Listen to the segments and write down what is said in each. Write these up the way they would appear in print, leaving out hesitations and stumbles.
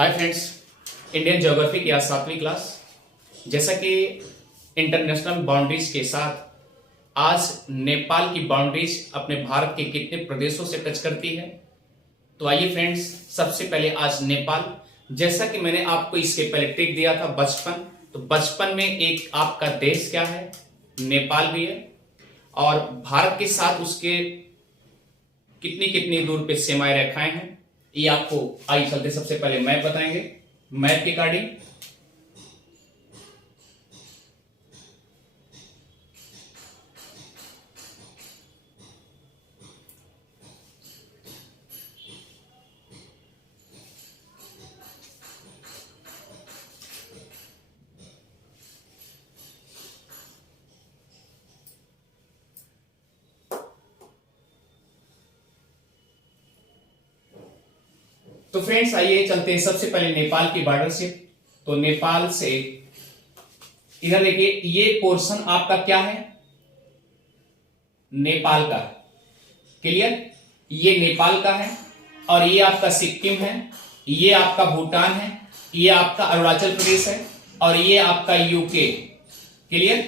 Hi friends, Indian geography की आज 7वीं class. जैसा कि इंटरनेशनल बाउंड्रीज के साथ आज नेपाल की बाउंड्रीज अपने भारत के कितने प्रदेशों से टच करती है, तो आइए फ्रेंड्स, सबसे पहले आज नेपाल। जैसा कि मैंने आपको इसके पहले ट्रिक दिया था बचपन, तो बचपन में एक आपका देश क्या है, नेपाल भी है, और भारत के साथ उसके कितनी कितनी दूर पे सीमाएं रेखाएं हैं, ये आपको आइए चलते सबसे पहले मैप बताएंगे। मैप के अकॉर्डिंग तो फ्रेंड्स आइए चलते हैं सबसे पहले नेपाल की बॉर्डर से। तो नेपाल से इधर देखिए, ये पोर्शन आपका क्या है, नेपाल का। क्लियर, ये नेपाल का है, और ये आपका सिक्किम है, ये आपका भूटान है, ये आपका अरुणाचल प्रदेश है, और ये आपका यूके। क्लियर,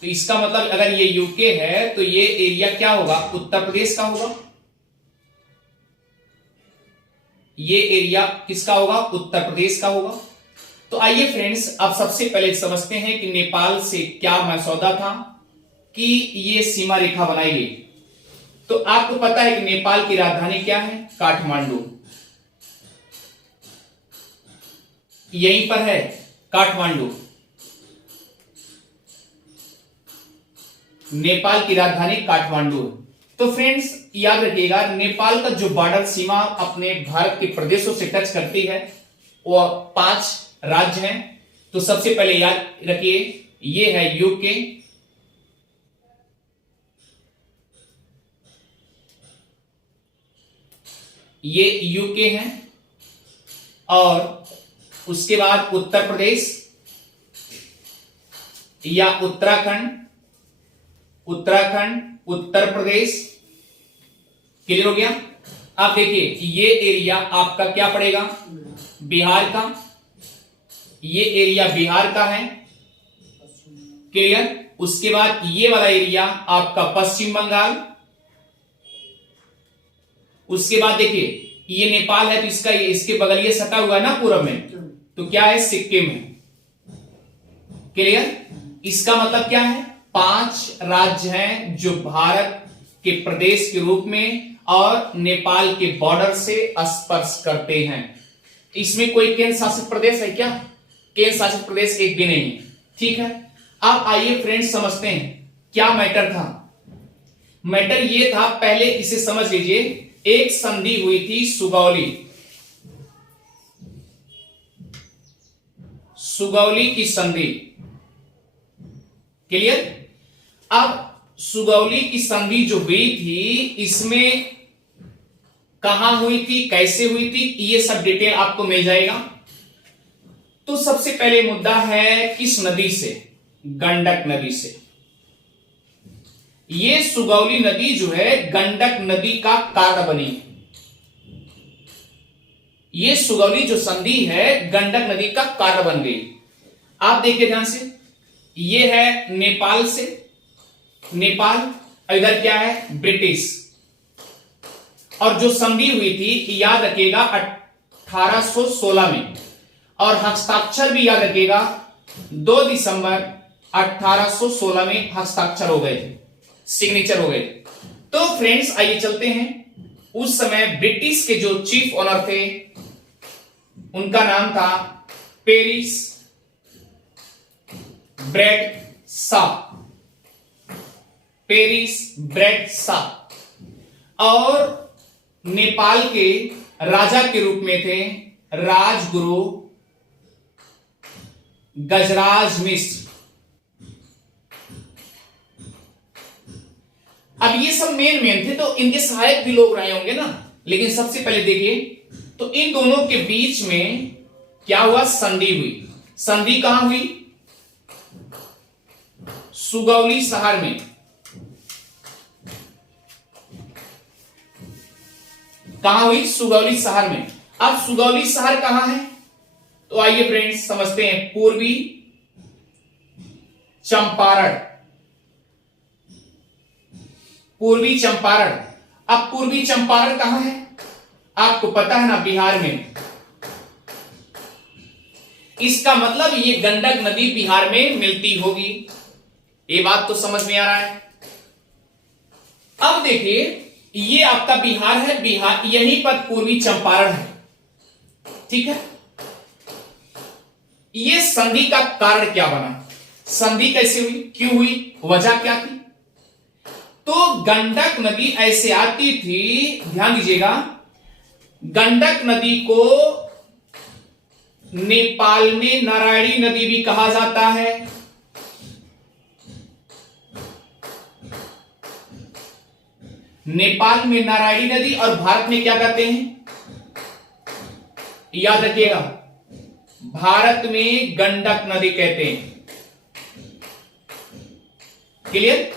तो इसका मतलब अगर ये यूके है तो ये एरिया क्या होगा, उत्तर प्रदेश का होगा। ये एरिया किसका होगा, उत्तर प्रदेश का होगा। तो आइए फ्रेंड्स, अब सबसे पहले समझते हैं कि नेपाल से क्या मसौदा था कि ये सीमा रेखा बनाई गई। तो आपको पता है कि नेपाल की राजधानी क्या है, काठमांडू। यहीं पर है काठमांडू, नेपाल की राजधानी काठमांडू। तो फ्रेंड्स याद रखिएगा, नेपाल का जो बॉर्डर सीमा अपने भारत के प्रदेशों से टच करती है वो 5 राज्य हैं। तो सबसे पहले याद रखिए, ये है यूके, ये यूके है, और उसके बाद उत्तर प्रदेश या उत्तराखंड, उत्तर प्रदेश। क्लियर हो गया। अब देखिए, ये एरिया आपका क्या पड़ेगा, बिहार का। ये एरिया बिहार का है। क्लियर, उसके बाद ये वाला एरिया आपका पश्चिम बंगाल। उसके बाद देखिए, ये नेपाल है तो इसका इसके बगल ये सटा हुआ है ना पूर्व में, तो क्या है, सिक्किम है। क्लियर, इसका मतलब क्या है, 5 राज्य हैं जो भारत के प्रदेश के रूप में और नेपाल के बॉर्डर से स्पर्श करते हैं। इसमें कोई केंद्र शासित प्रदेश है क्या, केंद्र शासित प्रदेश एक भी नहीं है। ठीक है, अब आइए फ्रेंड्स समझते हैं क्या मैटर था। मैटर ये था, पहले इसे समझ लीजिए, एक संधि हुई थी सुगौली की संधि। क्लियर, अब सुगौली की संधि जो हुई थी, इसमें कहां हुई थी, कैसे हुई थी, ये सब डिटेल आपको मिल जाएगा। तो सबसे पहले मुद्दा है किस नदी से, गंडक नदी से। ये सुगौली नदी जो है गंडक नदी का कारण बनी। ये सुगौली जो संधि है गंडक नदी का कारण बन गई। आप देखिए ध्यान से, ये है नेपाल से, नेपाल, इधर क्या है, ब्रिटिश। और जो संधि हुई थी याद रखिएगा 1816 में, और हस्ताक्षर भी याद रखिएगा 2 दिसंबर 1816 में हस्ताक्षर हो गए थे, सिग्नेचर हो गए। तो फ्रेंड्स आइए चलते हैं, उस समय ब्रिटिश के जो चीफ ऑनर थे उनका नाम था Paris Bradshaw, Paris Bradshaw. और नेपाल के राजा के रूप में थे राजगुरु गजराज मिश्र। अब ये सब मेन थे, तो इनके सहायक भी लोग रहे होंगे ना। लेकिन सबसे पहले देखिए, तो इन दोनों के बीच में क्या हुआ, संधि हुई। संधि कहां हुई, सुगौली शहर में। कहां हुई, सुगौली शहर में। अब सुगौली शहर कहां है, तो आइए फ्रेंड्स समझते हैं पूर्वी चंपारण। पूर्वी चंपारण, अब पूर्वी चंपारण कहां है आपको पता है ना, बिहार में। इसका मतलब ये गंडक नदी बिहार में मिलती होगी, ये बात तो समझ में आ रहा है। अब देखिए ये आपका बिहार है, बिहार यहीं पर पूर्वी चंपारण है, ठीक है। ये संधि का कारण क्या बना, संधि कैसे हुई, क्यों हुई, वजह क्या थी। तो गंडक नदी ऐसे आती थी, ध्यान दीजिएगा, गंडक नदी को नेपाल में नारायणी नदी भी कहा जाता है, नेपाल में नारायणी नदी, और भारत में क्या कहते हैं, याद रखिएगा, भारत में गंडक नदी कहते हैं। क्लियर।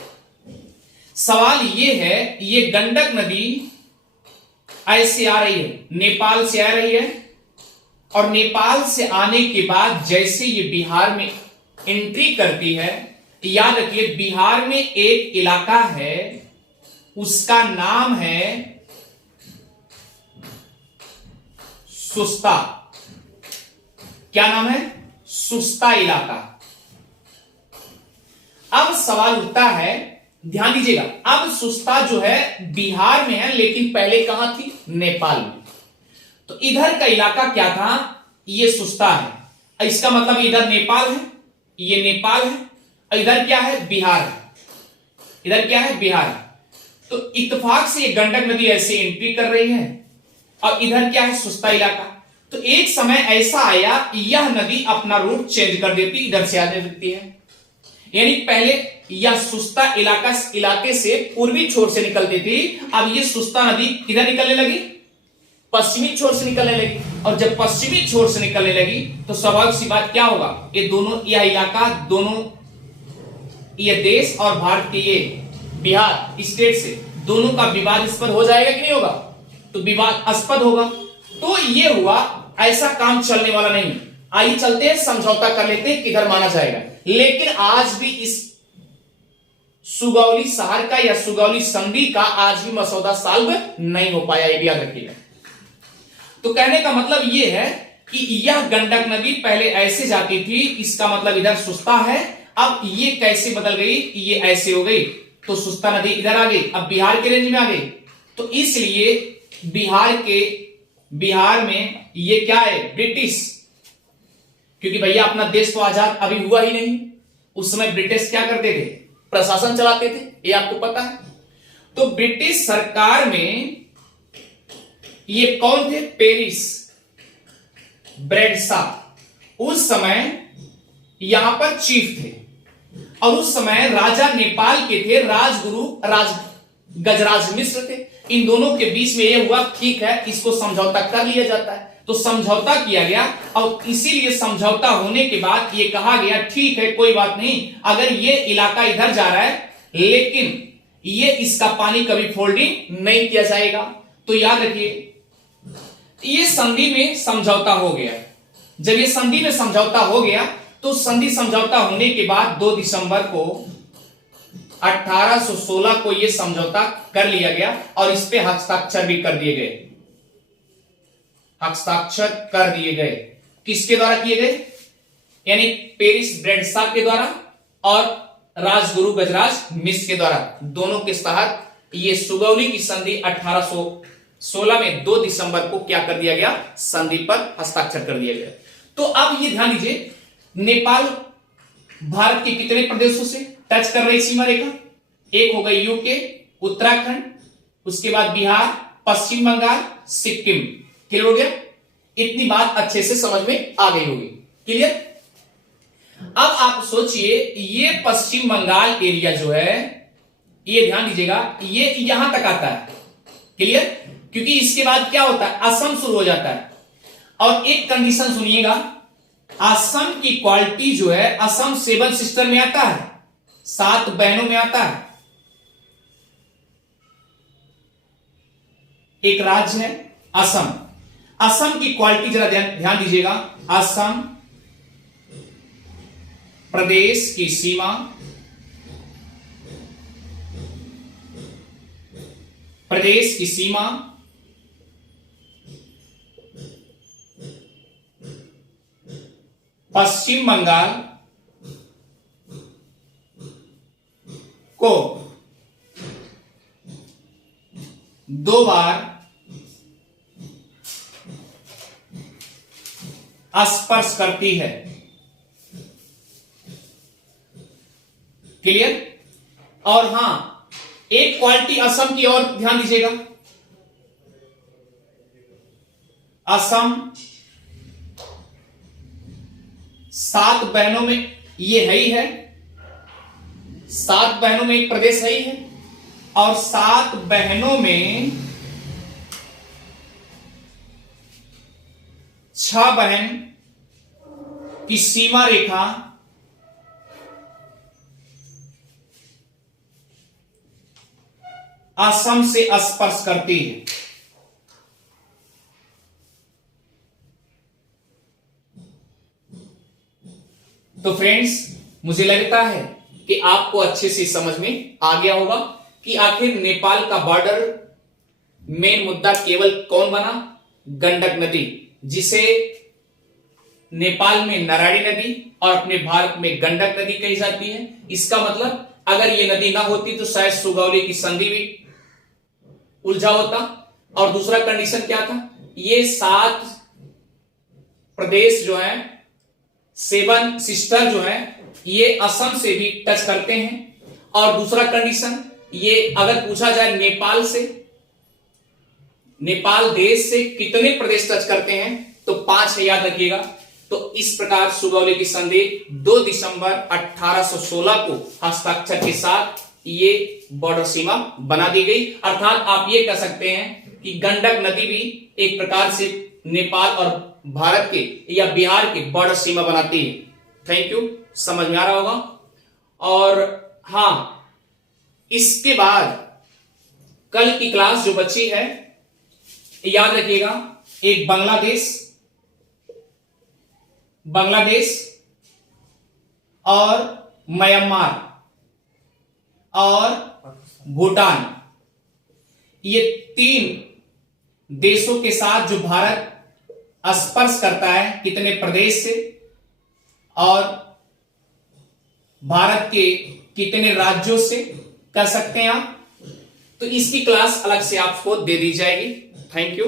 सवाल ये है, ये गंडक नदी ऐसे आ रही है, नेपाल से आ रही है, और नेपाल से आने के बाद जैसे ये बिहार में एंट्री करती है, याद रखिए बिहार में एक इलाका है, उसका नाम है सुस्ता। क्या नाम है, सुस्ता इलाका। अब सवाल उठता है, ध्यान दीजिएगा, अब सुस्ता जो है बिहार में है, लेकिन पहले कहां थी, नेपाल में। तो इधर का इलाका क्या था, ये सुस्ता है, इसका मतलब इधर नेपाल है, ये नेपाल है, और इधर क्या है, बिहार है, इधर क्या है, बिहार है। तो इत्तेफाक से ये गंडक नदी ऐसे एंट्री कर रही है, और इधर क्या है, सुस्ता इलाका। तो एक समय ऐसा आया, यह नदी अपना रूट चेंज कर देती, इधर से आने लगती है, यानी पहले यह सुस्ता इलाके से पूर्वी छोर से निकलती थी, अब ये सुस्ता नदी किधर निकलने लगी, पश्चिमी छोर से निकलने लगी। और जब पश्चिमी छोर से निकलने लगी तो स्वाभाविक सी बात क्या होगा, ये दोनों, यह इलाका दोनों, ये देश और भारत के ये बिहार स्टेट से, दोनों का विवादास्पद हो जाएगा कि नहीं होगा, तो विवादास्पद होगा। तो ये हुआ, ऐसा काम चलने वाला नहीं। आइए चलते हैं, समझौता कर लेते हैं किधर माना जाएगा। लेकिन आज भी इस सुगौली शहर का या सुगौली संधि का आज भी मसौदा सॉल्व नहीं हो पाया, ये भी याद रखिएगा। तो कहने का मतलब ये है कि यह गंडक नदी पहले ऐसे जाती थी, इसका मतलब इधर सुस्ता है, अब ये कैसे बदल गई, ये ऐसे हो गई, तो सुस्ता नदी इधर आ गई, अब बिहार के रेंज में आ गई। तो इसलिए बिहार में ये क्या है, ब्रिटिश, क्योंकि भैया अपना देश तो आजाद अभी हुआ ही नहीं, उस समय ब्रिटिश क्या करते थे, प्रशासन चलाते थे, ये आपको पता है। तो ब्रिटिश सरकार में ये कौन थे, पेरिस ब्रैडशॉ उस समय यहां पर चीफ थे, और उस समय राजा नेपाल के थे, राजगुरु गजराज मिश्र थे। इन दोनों के बीच में यह हुआ, ठीक है इसको समझौता कर लिया जाता है, तो समझौता किया गया, और इसीलिए समझौता होने के बाद ये कहा गया ठीक है कोई बात नहीं, अगर ये इलाका इधर जा रहा है लेकिन ये इसका पानी कभी फोल्डिंग नहीं किया जाएगा। तो याद रखिए ये संधि में समझौता हो गया। जब ये संधि में समझौता हो गया तो संधि समझौता होने के बाद 2 दिसंबर को 1816 को यह समझौता कर लिया गया, और इस पे हस्ताक्षर भी कर दिए गए, हस्ताक्षर कर दिए गए। किसके द्वारा किए गए, यानी पेरिस ब्रैडशॉ के द्वारा और राजगुरु गजराज मिश्र के द्वारा, दोनों के तहत ये सुगौली की संधि 1816 में 2 दिसंबर को क्या कर दिया गया, संधि पर हस्ताक्षर कर दिया गया। तो अब ये ध्यान दीजिए, नेपाल भारत के कितने प्रदेशों से टच कर रही सीमा रेखा, एक हो गई यूके, उत्तराखंड, उसके बाद बिहार, पश्चिम बंगाल, सिक्किम। क्लियर हो गया, इतनी बात अच्छे से समझ में आ गई होगी। क्लियर। अब आप सोचिए ये पश्चिम बंगाल एरिया जो है, ये ध्यान दीजिएगा, ये यहां तक आता है। क्लियर, क्योंकि इसके बाद क्या होता है, असम शुरू हो जाता है। और एक कंडीशन सुनिएगा, असम की क्वालिटी जो है, असम 7 सिस्टर में आता है, 7 बहनों में आता है। एक राज्य है असम, असम की क्वालिटी जरा ध्यान दीजिएगा। असम प्रदेश की सीमा पश्चिम बंगाल को 2 बार स्पर्श करती है। क्लियर? और हां, एक क्वालिटी असम की और ध्यान दीजिएगा। असम 7 बहनों में ये है ही है, 7 बहनों में एक प्रदेश है ही है, और 7 बहनों में 6 बहन की सीमा रेखा असम से स्पर्श करती है। तो फ्रेंड्स, मुझे लगता है कि आपको अच्छे से समझ में आ गया होगा कि आखिर नेपाल का बॉर्डर मेन मुद्दा केवल कौन बना? गंडक नदी, जिसे नेपाल में नारायणी नदी और अपने भारत में गंडक नदी कही जाती है। इसका मतलब अगर ये नदी ना होती तो शायद सुगौली की संधि भी उलझा होता। और दूसरा कंडीशन क्या था? ये 7 प्रदेश जो है, 7 सिस्टर जो है, ये असम से भी टच करते हैं। और दूसरा कंडीशन, ये अगर पूछा जाए नेपाल देश से कितने प्रदेश टच करते हैं तो 5 है, याद रखिएगा। तो इस प्रकार सुगौली की संधि 2 दिसंबर 1816 को हस्ताक्षर के साथ ये बॉर्डर सीमा बना दी गई। अर्थात आप ये कह सकते हैं कि गंडक नदी भी एक प्रकार से नेपाल और भारत के या बिहार के बॉर्डर सीमा बनाती है। थैंक यू, समझ में आ रहा होगा। और हां, इसके बाद कल की क्लास जो बची है, याद रखिएगा, एक बांग्लादेश और म्यांमार और भूटान, ये 3 देशों के साथ जो भारत स्पर्श करता है, कितने प्रदेश से और भारत के कितने राज्यों से, कर सकते हैं आप। तो इसकी क्लास अलग से आपको दे दी जाएगी। Thank you.